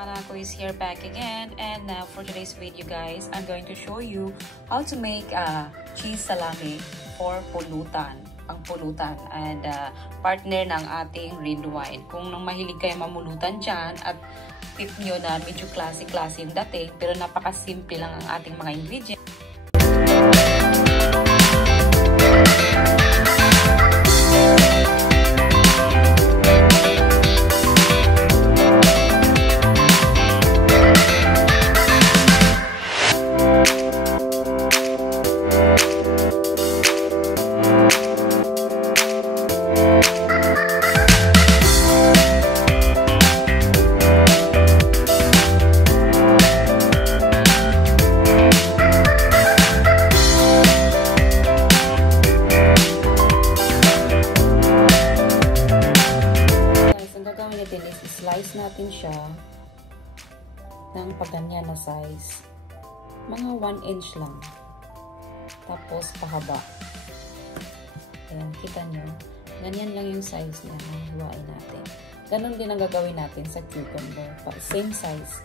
Cebuana is here back again, and for today's video guys, I'm going to show you how to make cheese salami for pulutan, pang pulutan, and partner ng ating red wine. Kung nang mahilig kayo mamulutan dyan at tip nyo na medyo classy-classy yung dating, pero napaka-simple lang ang ating mga ingredients. Slice natin siya ng paganyan na size. Mga 1 inch lang. Tapos pahaba. Ayan, kita nyo. Ganyan lang yung size niya na hiwain natin. Ganon din ang gagawin natin sa cucumber. Same size.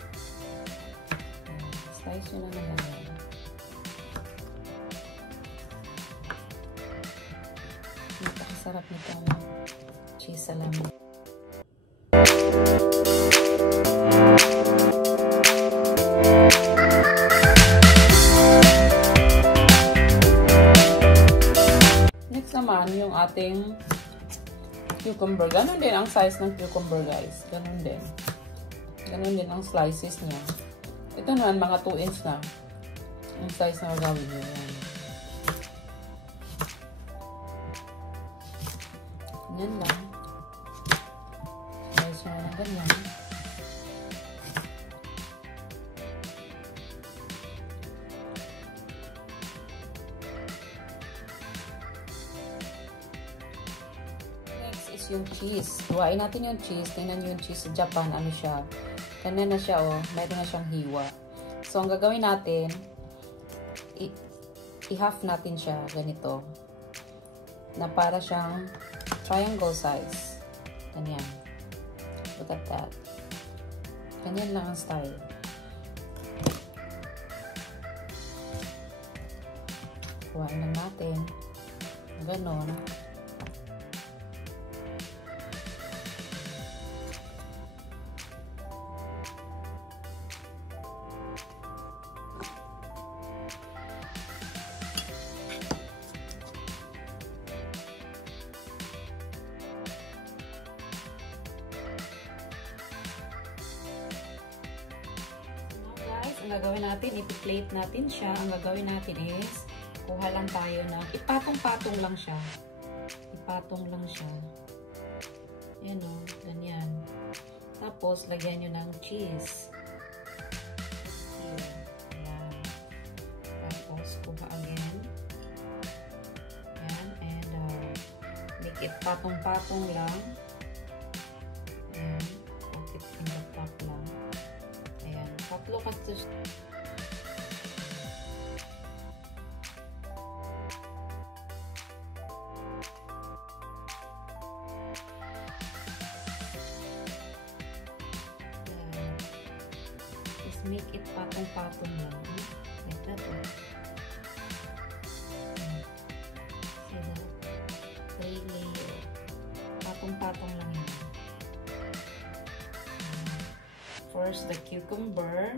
Ayan, slice nyo lang na ganyan. Napakasarap nito ng cheese salami. Next naman yung ating cucumber. Ganon din ang size ng cucumber guys. Ganon din. Ganon din ang slices niya. Ito naman mga 2 inch na yung size na gagawin nyo. Yan lang. Slice nyo na ganyan. Is yung cheese. Huwain natin yung cheese. Tingnan nyo yung cheese sa Japan. Ano siya? Ganyan na siya, oh. Mayroon na siyang hiwa. So, ang gagawin natin, i-half natin siya ganito. Na para siyang triangle size. Ganyan. Look at that. Ganyan lang ang style. Huwain lang natin. Ganon. Ang gagawin natin, i-plate natin siya. Ang gagawin natin is, kuha lang tayo na, ipatong-patong lang siya. Ipatong lang siya. Yan o, ganyan. Tapos, lagyan nyo ng cheese. Ayan. Tapos, kuha again. Ayan, and make it patong-patong lang. Ayan, put it in the top lang. Tatlo kasi just make it patong-patong lang. Like that. See that? 3 layer. Patong-patong lang yun. First the cucumber,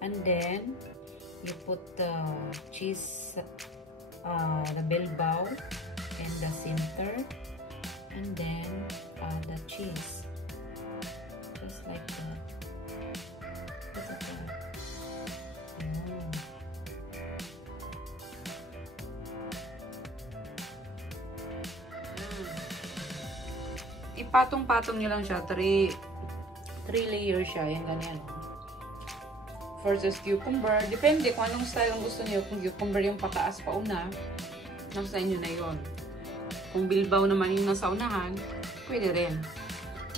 and then you put the cheese, the bilbao and the center, and then the cheese, just like that. Look at that. Ipatong-patong nyo lang siya. 3 layers siya. Yan, ganyan. First is cucumber. Depende kung anong style ang gusto niyo. Kung cucumber yung pataas pa una, nasa inyo na yun. Kung bilbao naman yung nasa unahan, pwede rin.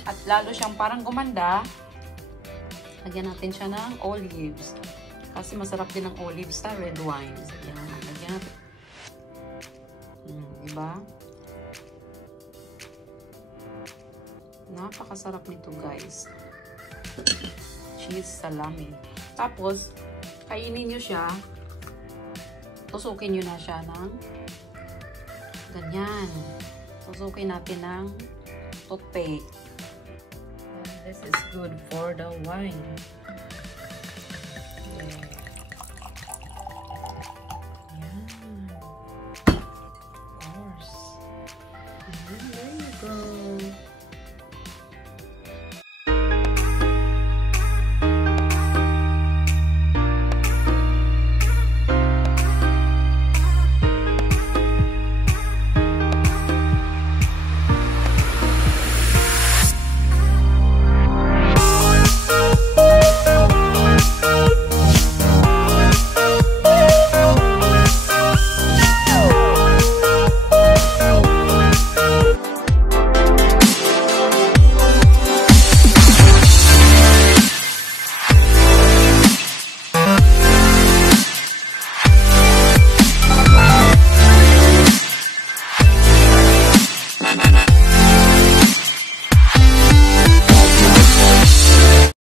At lalo siyang parang gumanda, lagyan natin siya ng olives. Kasi masarap din ang olives sa red wine. Lagyan natin. Diba? Napakasarap nito guys. cheesesalami. Tapos, kainin nyo siya. Tusukin nyo na siya ng ganyan. Tusukin natin ng toothpick. This is good for the wine. Yes.